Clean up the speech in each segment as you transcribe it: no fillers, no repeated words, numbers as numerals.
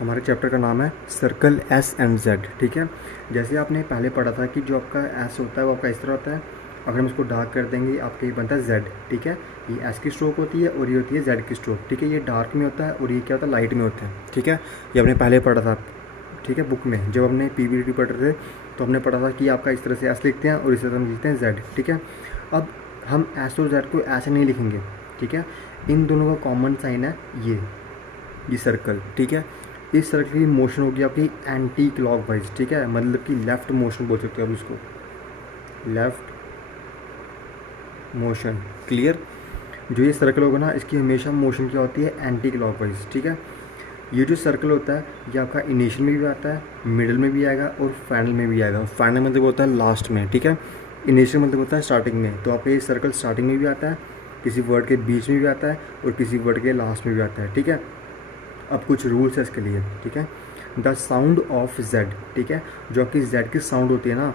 हमारे चैप्टर का नाम है सर्कल एस एंड जेड। ठीक है, जैसे आपने पहले पढ़ा था कि जो आपका एस होता है वो आपका इस तरह होता है, अगर हम इसको डार्क कर देंगे आपका ये बनता है जेड। ठीक है, ये एस की स्ट्रोक होती है और ये होती है जेड की स्ट्रोक। ठीक है, ये डार्क में होता है और ये क्या होता है, लाइट में होता है। ठीक है, ये आपने पहले पढ़ा था। ठीक है, बुक में जब हमने पीवीटी पढ़ रहे थे तो हमने पढ़ा था कि आपका इस तरह से एस लिखते हैं और इस तरह से हम लिखते हैं जेड। ठीक है, अब हम एस और जेड को ऐसे नहीं लिखेंगे। ठीक है, इन दोनों का कॉमन साइन है ये सर्कल। ठीक है, इस सर्कल की मोशन होगी आपकी एंटी क्लॉकवाइज। ठीक है, मतलब कि लेफ़्ट मोशन बोल सकते हो आप इसको, लेफ़्ट मोशन। क्लियर, जो ये सर्कल होगा ना इसकी हमेशा मोशन क्या होती है, एंटी क्लॉकवाइज। ठीक है, ये जो सर्कल होता है ये आपका इनिशियल में भी आता है, मिडिल में भी आएगा और फाइनल में भी आएगा। फाइनल मतलब होता है लास्ट में। ठीक है, इनिशियल मतलब होता है स्टार्टिंग में। तो आपका ये सर्कल स्टार्टिंग में भी आता है, किसी वर्ड के बीच में भी आता है और किसी वर्ड के लास्ट में भी आता है। ठीक है, अब कुछ रूल्स है इसके लिए। ठीक है, द साउंड ऑफ जेड। ठीक है, जो आपकी जेड की साउंड होती है ना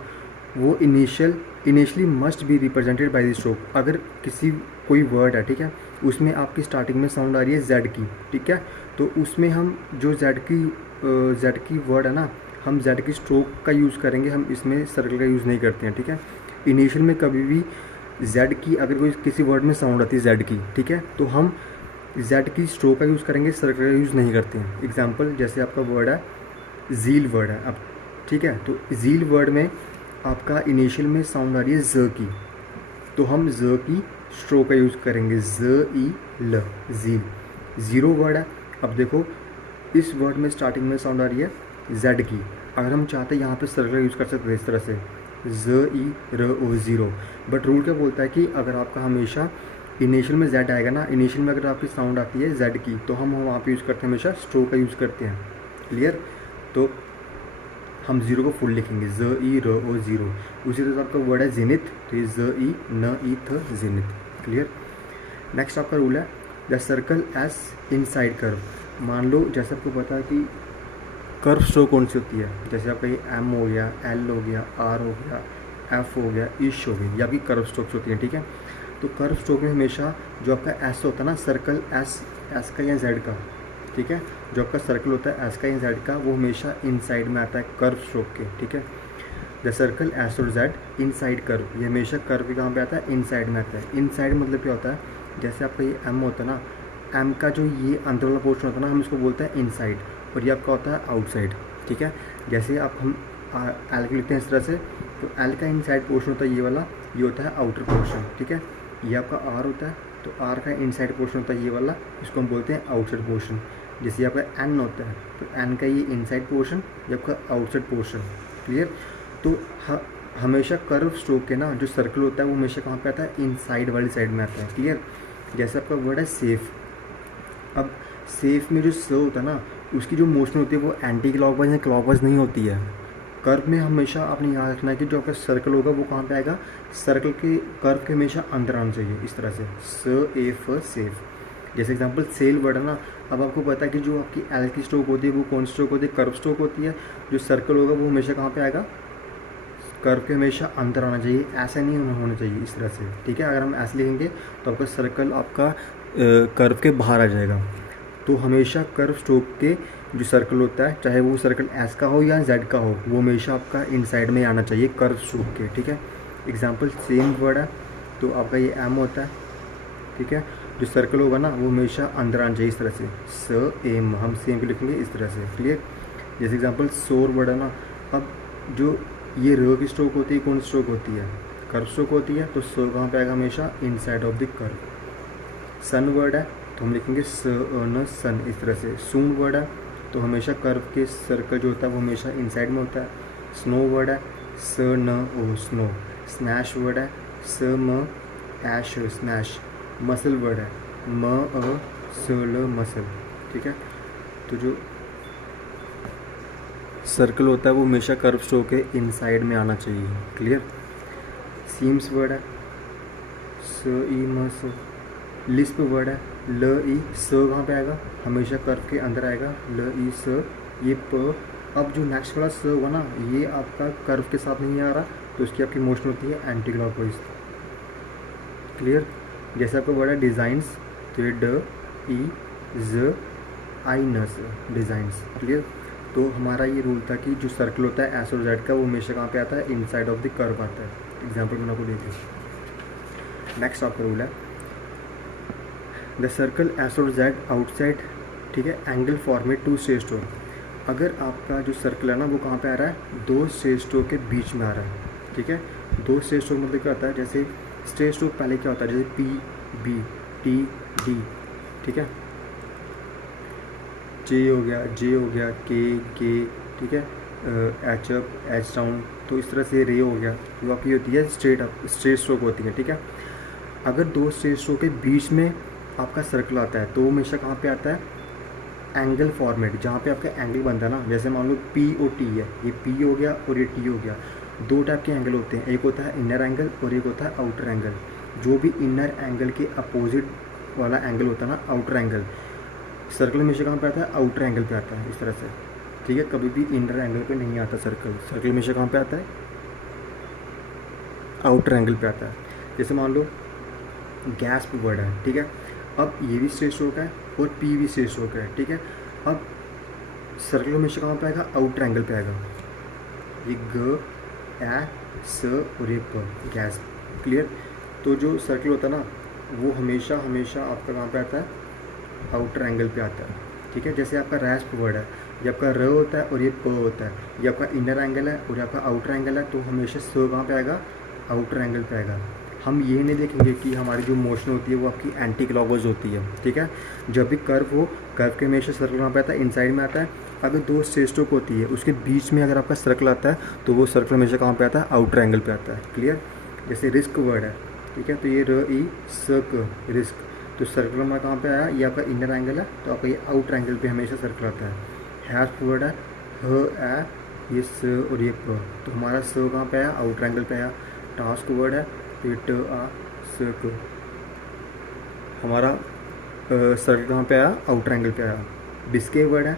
वो initially must be represented by the stroke. अगर किसी कोई वर्ड है, ठीक है, उसमें आपकी स्टार्टिंग में साउंड आ रही है जेड की। ठीक है, तो उसमें हम जो जेड की वर्ड है ना, हम जेड की स्ट्रोक का यूज़ करेंगे, हम इसमें सर्कल का यूज़ नहीं करते हैं। ठीक है, इनिशियल में कभी भी जेड की अगर कोई किसी वर्ड में साउंड आती है जेड की, ठीक है, तो हम जेड की स्ट्रोक का यूज़ करेंगे, सर्कल का यूज़ नहीं करते हैं। एग्जाम्पल जैसे आपका वर्ड है जील वर्ड है अब। ठीक है, तो जील वर्ड में आपका इनिशियल में साउंड आ रही है ज की, तो हम ज की स्ट्रोक का यूज़ करेंगे, ज ई ल, जील। ज़ीरो वर्ड है, अब देखो इस वर्ड में स्टार्टिंग में साउंड आ रही है जेड की, अगर हम चाहते हैं यहाँ पे सर्कल यूज़ कर सकते हैं इस तरह से, ज ई र ओ ज़ीरो। बट रूल क्या बोलता है कि अगर आपका हमेशा इनिशियल में जेड आएगा ना, इनिशियल में अगर आपकी साउंड आती है जेड की तो हम वहाँ पे यूज़ करते हैं हमेशा स्ट्रोक का यूज़ करते हैं। क्लियर, तो हम ज़ीरो को फुल लिखेंगे, ज ई र ओ ज़ीरो। उसी तरह से आपका वर्ड है जेनिथ, तो ये ज ई न ई थ जेनिथ। क्लियर, नेक्स्ट आपका रूल है the circle S inside curve. मान लो जैसे आपको पता है कि कर्व स्ट्रोक कौन सी होती है, जैसे आपका ये एम हो गया, एल हो गया, आर हो गया, एफ हो गया, इश हो गई, ये आपकी कर्व स्ट्रोक्स होती हैं। ठीक है, तो कर्व स्ट्रोक में हमेशा जो आपका एस होता है ना, सर्कल एस का या जेड का, ठीक है, जो आपका सर्कल होता है एस का या जेड का वो हमेशा इनसाइड में आता है कर्व स्ट्रोक के। ठीक है, द सर्कल एस और जेड इनसाइड कर्व, ये हमेशा कर्व के कहाँ पे आता है, इनसाइड में आता है। इनसाइड मतलब क्या होता है, जैसे आपका ये एम होता है ना, एम का जो ये अंदर वाला पोर्शन होता है ना हम इसको बोलते हैं इनसाइड और ये आपका होता है आउटसाइड। ठीक है, जैसे आप हम एल को लिखते हैं इस तरह से, तो एल का इनसाइड पोर्शन होता है ये वाला, ये होता है आउटर पोर्शन। ठीक है, ये आपका आर होता है, तो आर का इनसाइड पोर्शन होता है ये वाला, इसको हम बोलते हैं आउटसाइड पोर्शन। जैसे आपका एन होता है, तो एन का ये इनसाइड पोर्शन, ये आपका आउटसाइड पोर्शन। क्लियर, तो हमेशा कर्व स्ट्रोक के ना जो सर्कल होता है वो हमेशा कहाँ पे आता है, इनसाइड वाली साइड में आता है। क्लियर, जैसे आपका वर्ड है सेफ, अब सेफ में जो स होता है ना उसकी जो मोशन होती है वो एंटी क्लॉकवाइज या क्लॉकवाइज नहीं होती है। कर्व में हमेशा आपने याद रखना है कि जो आपका सर्कल होगा वो कहाँ पे आएगा, सर्कल के कर्व के हमेशा अंदर आना चाहिए इस तरह से, स ए फ सेफ। जैसे एग्जांपल सेल वर्ड है ना, अब आपको पता है कि जो आपकी एल की स्ट्रोक होती है वो कौन स्ट्रोक होती है, कर्व स्ट्रोक होती है। जो सर्कल होगा वो हमेशा कहाँ पे आएगा, कर्व के हमेशा अंदर आना चाहिए, ऐसा नहीं होना चाहिए इस तरह से। ठीक है, अगर हम ऐसे लिखेंगे तो आपका सर्कल आपका कर्व के बाहर आ जाएगा। तो हमेशा कर्व स्ट्रोक के जो सर्कल होता है, चाहे वो सर्कल एस का हो या जेड का हो, वो हमेशा आपका इनसाइड में आना चाहिए कर्व स्ट्रोक के। ठीक है, एग्जांपल सेम वर्ड है, तो आपका ये एम होता है। ठीक है, जो सर्कल होगा ना वो हमेशा अंदर आना चाहिए इस तरह से, स एम, हम सेम को लिखेंगे इस तरह से। क्लियर, जैसे एग्जांपल सोर वर्ड है ना, अब जो ये र की स्ट्रोक होती है कौन स्ट्रोक होती है, कर्व स्ट्रोक होती है, तो सोर कहाँ पे आएगा, हमेशा inside of the curve. Sun word है तो हम लिखेंगे स न सन इस तरह से। सून वर्ड है तो हमेशा कर्व के सर्कल जो होता है वो हमेशा इनसाइड में होता है। स्नो वर्ड है स न ओ स्नो। स्नैश वर्ड है स म ऐश स्नैश। मसल वर्ड है म अ स ल मसल। ठीक है, तो जो सर्कल होता है वो हमेशा कर्व स्ट्रोक के इनसाइड में आना चाहिए। क्लियर, सीम्स वर्ड है स ई म स। लिस्प वर्ड है ल ई स, कहाँ पे आएगा, हमेशा कर्व के अंदर आएगा, ल ई स, ये प। अब जो नेक्स्ट वाला स हुआ ना ये आपका कर्व के साथ नहीं आ रहा, तो इसकी आपकी मोशन होती है एंटी क्लॉकवाइज। क्लियर, जैसे आपका वर्ड है डिज़ाइंस, तो ये ड ई ज आइनस डिज़ाइंस। क्लियर। तो हमारा ये रूल था कि जो सर्कल होता है एस और जेड का वो हमेशा कहाँ पे आता है, इनसाइड ऑफ द कर्व आता है। एग्जाम्पल मैंने आपको देखिए। नेक्स्ट आपका रूल है द सर्कल एस और जेड आउटसाइड, ठीक है, angle format to straight stroke. अगर आपका जो सर्कल है ना वो कहाँ पे आ रहा है, दो स्ट्रेट स्ट्रोक के बीच में आ रहा है, ठीक है। दो स्ट्रेट स्ट्रोक मतलब क्या होता है, जैसे स्ट्रेट स्ट्रोक पहले क्या होता है, जैसे पी बी टी डी, ठीक है, जे हो गया के, ठीक है, एच अप एच डाउन, तो इस तरह से रे हो गया, तो आपकी होती है स्ट्रेट अप, स्ट्रेट स्ट्रोक होती है, ठीक है। अगर दो स्ट्रेट स्ट्रोक के बीच में आपका सर्कल आता है तो वो हमेशा कहाँ पे आता है, एंगल फॉर्मेट, जहाँ पे आपका एंगल बनता है ना, जैसे मान लो पी और टी है, ये पी हो गया और ये टी हो गया। दो टाइप के एंगल होते हैं, एक होता है इनर एंगल और एक होता है आउटर एंगल। जो भी इनर एंगल के अपोजिट वाला एंगल होता है ना, आउटर एंगल, सर्कल हमेशा कहाँ पे आता है, आउटर एंगल पे आता है, इस तरह से, ठीक है। कभी भी इनर एंगल पे नहीं आता सर्कल, सर्कल हमेशा कहाँ पे आता है, आउटर एंगल पे आता है। जैसे मान लो गैस पे वर्ड है, ठीक है, अब ये भी स्ट्रेट स्ट्रोक है और पी भी स्ट्रेट स्ट्रोक है, ठीक है। अब सर्कल हमेशा कहाँ पे आएगा, आउटर एंगल पे आएगा, ये ग ए स और ये प, गैस। क्लियर। तो जो सर्कल होता है ना वो हमेशा हमेशा आपका कहाँ पे आता है, आउटर एंगल पे आता है, ठीक है। जैसे आपका रैस्प वर्ड है, ये आपका र होता है और ये प होता है, ये आपका इनर एंगल है और ये आपका आउटर एंगल है, तो हमेशा स कहाँ पे आएगा, आउटर एंगल पे आएगा। हम ये नहीं देखेंगे कि हमारी जो मोशन होती है वो आपकी एंटी क्लॉकवाइज होती है, ठीक है। जब भी कर्व हो, कर्व के हमेशा सर्कल कहाँ पे आता है, इनसाइड में आता है। अगर दो स्ट्रेट स्ट्रोक होती है उसके बीच में अगर आपका सर्कल आता है तो वो सर्कल हमेशा कहाँ पे आता है, आउटर एंगल पे आता है। क्लियर। जैसे रिस्क वर्ड है, ठीक है, तो ये र ई स क, रिस्क, तो सर्कल हमारा कहाँ पे आया, ये आपका इनर एंगल है, तो आपका ये आउटर एंगल पे हमेशा सर्कल आता है। हैश वर्ड है, ह ए, ये स और ये प, तो हमारा स कहाँ पे आया, आउटर एंगल पे आया। टास्क वर्ड है, तो ये ट आ स क, हमारा सर्कल कहाँ पे आया, आउटर एंगल पे आया। बिस्के वर्ड है,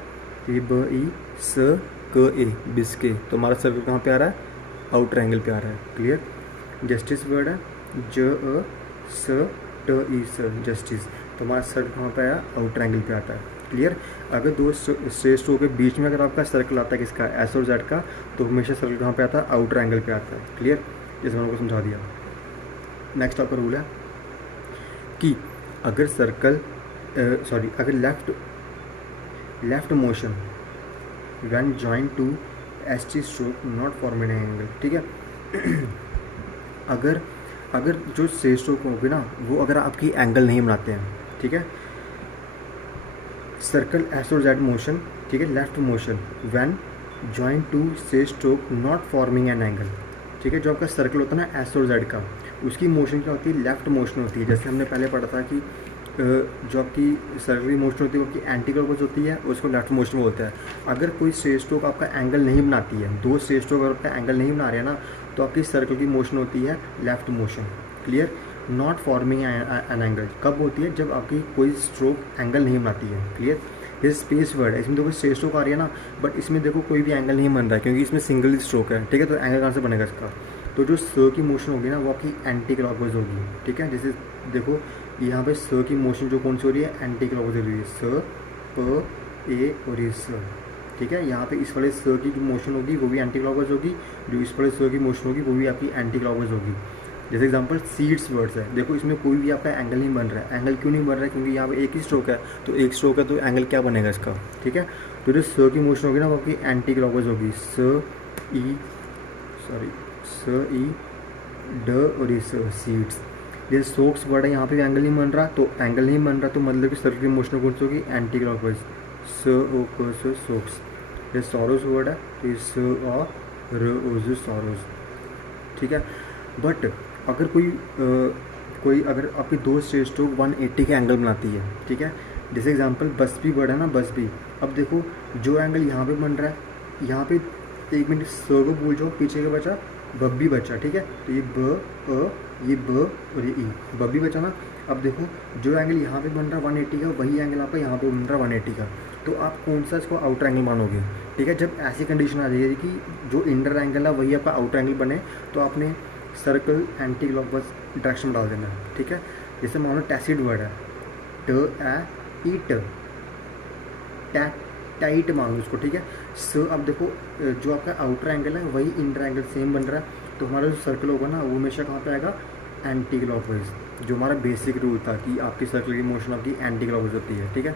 तो ये ब ई स क ए, बिस्के, तो हमारा सर्कल कहाँ पे आ रहा है, आउटर एंगल पे आ रहा है। क्लियर। जस्टिस वर्ड है, ज अ स ट ई स, जस्टिस, तो हमारा सर्कल कहाँ पे आया, आउटर एंगल पे आता है। क्लियर। अगर दो स्ट्रेट स्ट्रोक के बीच में अगर आपका सर्कल आता है किसका, एस और जेड का, तो हमेशा सर्कल कहाँ पे आता है, आउटर एंगल पे आता है। क्लियर। जैसे मैंने आपको समझा दिया। नेक्स्ट आपका रूल है कि अगर सर्कल अगर left motion when join to S T stroke not form an angle, ठीक है। अगर जो स्ट्रेट स्ट्रोक होगी ना वो अगर आपकी एंगल नहीं बनाते हैं, ठीक है, सर्कल एस और जेड मोशन, ठीक है, left motion when join to straight stroke not forming an angle, ठीक है। जो आपका सर्कल होता है ना एस और जेड का, उसकी मोशन क्या होती है, लेफ्ट मोशन होती है। जैसे हमने पहले पढ़ा था कि जो आपकी सर्कल की मोशन होती है वो आपकी एंटी क्लॉकवाइज होती है, उसको लेफ्ट मोशन में होता है। अगर कोई स्ट्रेट स्ट्रोक आपका एंगल नहीं बनाती है, दो स्ट्रेट स्ट्रोक अगर आपका एंगल नहीं बना रहे हैं ना, तो आपकी सर्कल की मोशन होती है left motion. Clear. Not forming an angle कब होती है, जब आपकी कोई स्ट्रोक एंगल नहीं बनाती है। क्लियर। ये स्पेस वर्ड है, इसमें देखो स्ट्रेट स्ट्रोक आ रही है ना, बट इसमें देखो कोई भी एंगल नहीं बन रहा है क्योंकि इसमें सिंगल स्ट्रोक है, ठीक है, तो एंगल कहाँ से बनेगा इसका। तो जो स की मोशन होगी ना वो आपकी एंटी क्लॉकवाइज होगी, ठीक है। जैसे देखो यहाँ पे स की मोशन जो कौन सी हो रही है, एंटी क्लॉकवाइज हो रही है, स प ए और ये स, ठीक है। यहाँ पे इस वाले स की जो मोशन होगी वो भी एंटी क्लॉकवाइज होगी, जो इस वाले स की मोशन होगी वो भी आपकी एंटी क्लॉकवाइज होगी। जैसे एग्जांपल सीड्स वर्ड्स है, देखो इसमें कोई भी आपका एंगल नहीं बन रहा है। एंगल क्यों नहीं बन रहा है, क्योंकि यहाँ पे एक ही स्ट्रोक है, तो एक स्ट्रोक है तो एंगल क्या बनेगा इसका, ठीक है। तो जो स की मोशन होगी ना वो आपकी एंटी क्लॉकवाइज होगी, स ई ड और ये सीड्स। जैसे सोक्स वर्ड है, यहाँ पे एंगल नहीं बन रहा, तो एंगल नहीं बन रहा तो मतलब कि सर्कल की मोशन कौन सी होगी, एंटी क्लॉकवाइज, स ओ क स सोक्स। ये सॉरोज वर्ड है, तो ये स आ र ओ ज सॉरोज, ठीक है। बट अगर कोई अगर आपकी दो स्ट्रेट स्ट्रोक 180 के एंगल बनाती है, ठीक है। जैसे एग्जांपल बस भी वर्ड है ना, बस भी, अब देखो जो एंगल यहाँ पे बन रहा है, यहाँ पे एक मिनट स को भूल जाओ, पीछे का बचा बब्बी बचा, ठीक है, तो ये ब अ, ये ब और ये ई, बब्बी बचा ना। अब देखो जो एंगल यहाँ पे बन रहा है 180 का, वही एंगल आपका यहाँ पे बन रहा है 180 का, तो आप कौन सा इसको आउटर एंगल मानोगे, ठीक है। जब ऐसी कंडीशन आ जाएगी कि जो इनर एंगल है वही आपका आउटर एंगल बने, तो आपने सर्कल एंटी क्लॉकवाइज डायरेक्शन डाल देना, ठीक है। जैसे मान लो टैसिड वर्ड है, ट ए ई ट, टाइट मान लो उसको, ठीक है। स अब देखो जो आपका आउटर एंगल है वही इंटर एंगल सेम बन रहा है, तो हमारा जो सर्कल होगा ना वो हमेशा कहाँ पे आएगा, एंटी क्लॉकवाइज। जो हमारा बेसिक रूल था कि आपकी सर्कल की मोशन आपकी एंटी क्लॉकवाइज होती है, ठीक है।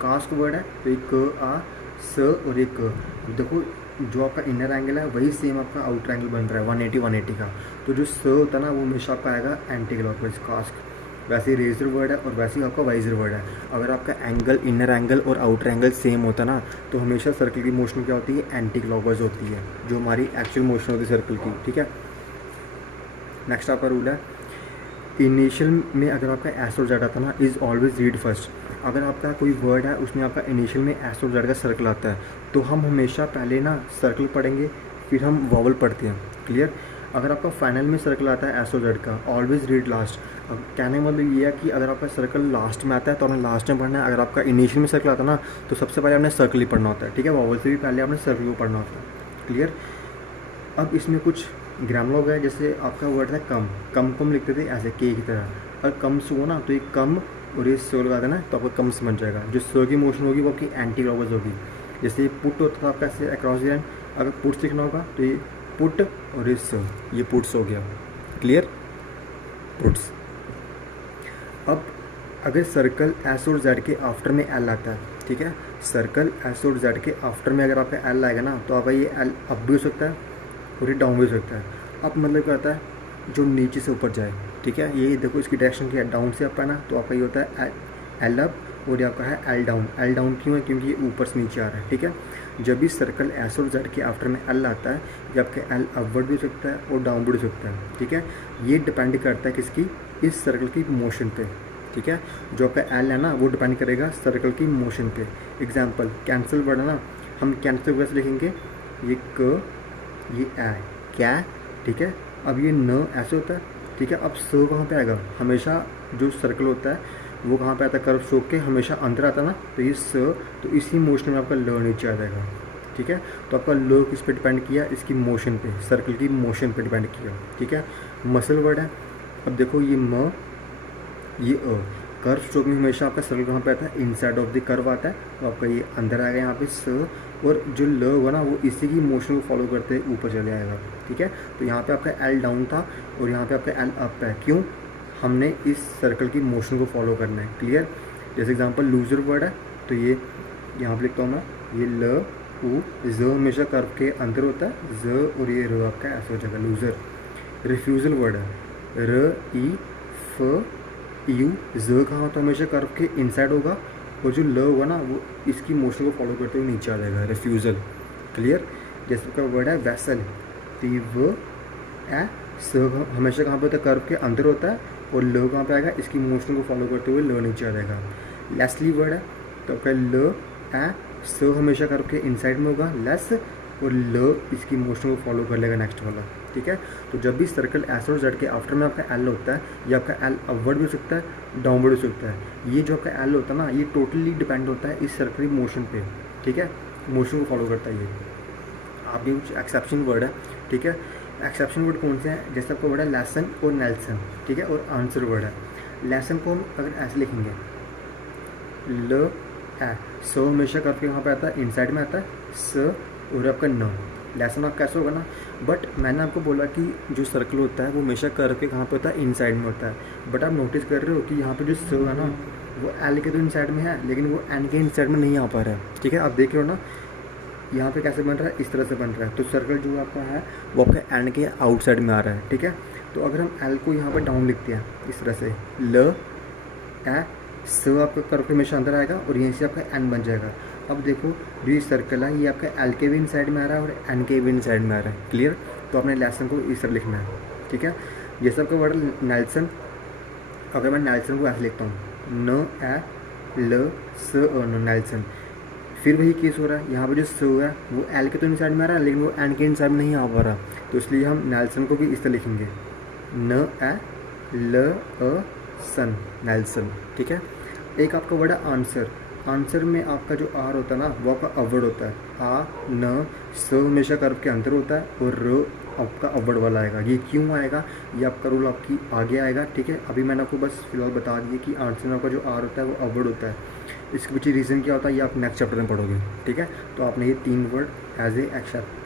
कास्ट वर्ड है तो एक क आ स और एक क। देखो जो आपका इनर एंगल है वही सेम आपका आउटर एंगल बन रहा है 180 का, तो जो स होता है ना वो हमेशा आपका आएगा एंटी क्लॉकवाइज कास्ट। वैसे ही रेजर वर्ड है और वैसे ही आपका वाइजर वर्ड है। अगर आपका एंगल इनर एंगल और आउटर एंगल सेम होता ना तो हमेशा सर्कल की मोशन क्या होती है, एंटी क्लॉकवाइज होती है, जो हमारी एक्चुअल मोशन होती है सर्कल की, ठीक है। नेक्स्ट आपका रूल है, इनिशियल में अगर आपका एस और जेड आता ना, इज़ ऑलवेज रीड फर्स्ट। अगर आपका कोई वर्ड है उसमें आपका इनिशियल में एस और जेड का सर्कल आता है तो हम हमेशा पहले ना सर्कल पढ़ेंगे फिर हम वॉवल पढ़ते हैं, क्लियर। अगर आपका फाइनल में सर्कल आता है एस और जेड का, ऑलवेज रीड लास्ट। अब कहने का मतलब ये है कि अगर आपका सर्कल लास्ट में आता है तो आपने लास्ट में पढ़ना है, अगर आपका इनिशियल में सर्कल आता है ना तो सबसे पहले आपने सर्कल ही पढ़ना होता है, ठीक है। वॉवल से भी पहले आपने सर्कल को पढ़ना होता है, क्लियर। अब इसमें कुछ ग्रामर हो गया, जैसे आपका वर्ड था कम, कम को हम लिखते थे ऐसे के की तरह। अगर कम से हो ना तो ये कम और ये सो लगा देना तो आपका कम से बन जाएगा। जो सो की मोशन होगी वो आपकी एंटी क्लॉकवाइज होगी। जैसे ये पुट होता था आपका ऐसे अक्रॉस द लाइन, अगर पुट्स लिखना होगा तो ये पुट और ये सो, ये पुट्स हो गया, क्लियर, पुट्स। अब अगर सर्कल एस और जेड के आफ्टर में एल आता है, ठीक है, सर्कल एस और जेड के आफ्टर में अगर आपका एल आएगा ना तो आपका ये एल अप भी हो सकता है और ये डाउन भी हो सकता है। अप मतलब क्या होता है, जो नीचे से ऊपर जाए, ठीक है। ये देखो इसकी डायरेक्शन क्या है, डाउन से अप है ना, तो आपका ये होता है एल अप और ये आपका है एल डाउन। एल डाउन क्यों है, क्योंकि ये ऊपर से नीचे आ रहा है, ठीक है। जब भी सर्कल एस और जेड के आफ्टर में एल आता है, ये आपका एल अपवर्ड भी हो सकता है और डाउनवर्ड हो सकता है, ठीक है। ये डिपेंड करता है किसकी, इस सर्कल की मोशन पे, ठीक है। जो आपका एल है ना वो डिपेंड करेगा सर्कल की मोशन पे। एग्जाम्पल कैंसिल वर्ड है ना, हम कैंसिल कैसे लिखेंगे, ये क ये ए क्या, ठीक है। अब ये न ऐसे होता है, ठीक है। अब स कहाँ पे आएगा, हमेशा जो सर्कल होता है वो कहाँ पे आता है, कर्व शो के हमेशा अंदर आता है ना, तो ये स, तो इसी मोशन में आपका ल नीचे आ जाएगा, ठीक है। तो आपका ल किस पे डिपेंड किया, इसकी मोशन पे, सर्कल की मोशन पे डिपेंड किया, ठीक है। मसल वर्ड है, अब देखो ये म ये अ, कर्व स्ट्रोक में हमेशा आपका सर्कल कहाँ पे आता है, इनसाइड ऑफ द कर्व आता है, तो आपका ये अंदर आएगा यहाँ पे स, और जो ल होगा ना वो इसी की मोशन को फॉलो करते हुए ऊपर चले आएगा, ठीक है। तो यहाँ पे आपका एल डाउन था और यहाँ पे आपका एल अप है, क्यों, हमने इस सर्कल की मोशन को फॉलो करना है, क्लियर। जैसे एग्जांपल लूजर वर्ड है, तो ये यहाँ पे लिखता हूँ मैं, ये ल उ ज हमेशा कर्व के अंदर होता है, ज और ये र आपका ऐसा हो जाएगा लूजर। रिफ्यूज़ल वर्ड है, र ई फ यू, ज कहाँ होता है, हमेशा कर्व के इनसाइड होगा और जो ल होगा ना वो इसकी मोशन को फॉलो करते हुए नीचे आ जाएगा, रिफ्यूज़ल, क्लियर। जैसे का वर्ड है वेसल, तो ये व ए स हमेशा कहाँ पे होता है, कर्व के अंदर होता है और ल कहाँ पे आएगा, इसकी मोशन को फॉलो करते हुए ल नीचे आ जाएगा। लेसली वर्ड है, तो आपका ल ए स हमेशा कर्व के इनसाइड में होगा, लेस, और ल इसकी मोशन को फॉलो कर लेगा नेक्स्ट वाला, ठीक है। तो जब भी सर्कल एस और जेड के आफ्टर में आपका एल होता है, ये आपका एल अपवर्ड भी हो सकता है, डाउनवर्ड हो सकता है। ये जो आपका एल होता है ना ये टोटली डिपेंड होता है इस सर्कल की मोशन पे, ठीक है, मोशन को फॉलो करता है ये। आप भी कुछ एक्सेप्शन वर्ड है, ठीक है। एक्सेप्शन वर्ड कौन से हैं, जैसे आपका वर्ड है लेसन और नेल्सन, ठीक है, और आंसर वर्ड है। लेसन को हम अगर ऐसे लिखेंगे, ल ए स हमेशा करके यहाँ पे आता है, इनसाइड में आता है स, और आपका न, लेसन आपका कैसे होगा ना। बट मैंने आपको बोला कि जो सर्कल होता है वो हमेशा कर्व के कहाँ पे होता है, इनसाइड में होता है। बट आप नोटिस कर रहे हो कि यहाँ पे जो स है ना वो एल के तो इनसाइड में है लेकिन वो एन के इनसाइड में नहीं आ पा रहा है, ठीक है। आप देख रहे हो ना यहाँ पे कैसे बन रहा है, इस तरह से बन रहा है। तो सर्कल जो आपका है वो आपका एन के आउटसाइड में आ रहा है, ठीक है। तो अगर हम एल को यहाँ पर डाउन लिखते हैं इस तरह से, ल ए स आपका कर्व के हमेशा अंदर आएगा और यहीं से आपका एन बन जाएगा। अब देखो जो ये सर्कल है ये आपका एल के भी इनसाइड में आ रहा है और एन के भी इनसाइड में आ रहा है, क्लियर। तो अपने लेसन को इस तरह लिखना है, ठीक है। जैसे आपका वर्ड नेल्सन, अगर मैं नेल्सन को ऐसे लिखता हूँ, न ए ल स न, नेल्सन। फिर वही केस हो रहा है, यहाँ पे जो स है वो एल के तो इनसाइड में आ रहा है लेकिन वो एन के इनसाइड में नहीं आ पा रहा, तो इसलिए हम नेल्सन को भी इस तरह लिखेंगे, न ए ल अ सन, नेल्सन, ठीक है। एक आपका वर्ड है आंसर। आंसर में आपका जो आर होता है ना वो आपका अववर्ड होता है, आ न स हमेशा कर्व के अंदर होता है और र आपका अववर्ड वाला आएगा। ये क्यों आएगा, ये आपका रूल आपकी आगे आएगा, ठीक है। अभी मैंने आपको बस फिलहाल बता दिया कि आंसर में आपका जो आर होता है वो अववर्ड होता है। इसके पीछे रीज़न क्या होता है ये आप नेक्स्ट चैप्टर में पढ़ोगे, ठीक है। तो आपने ये 3 word as a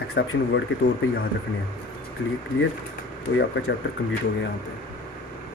exception word के तौर पे याद रखने हैं। क्लियर। तो ये आपका चैप्टर कंप्लीट हो गया यहाँ पे।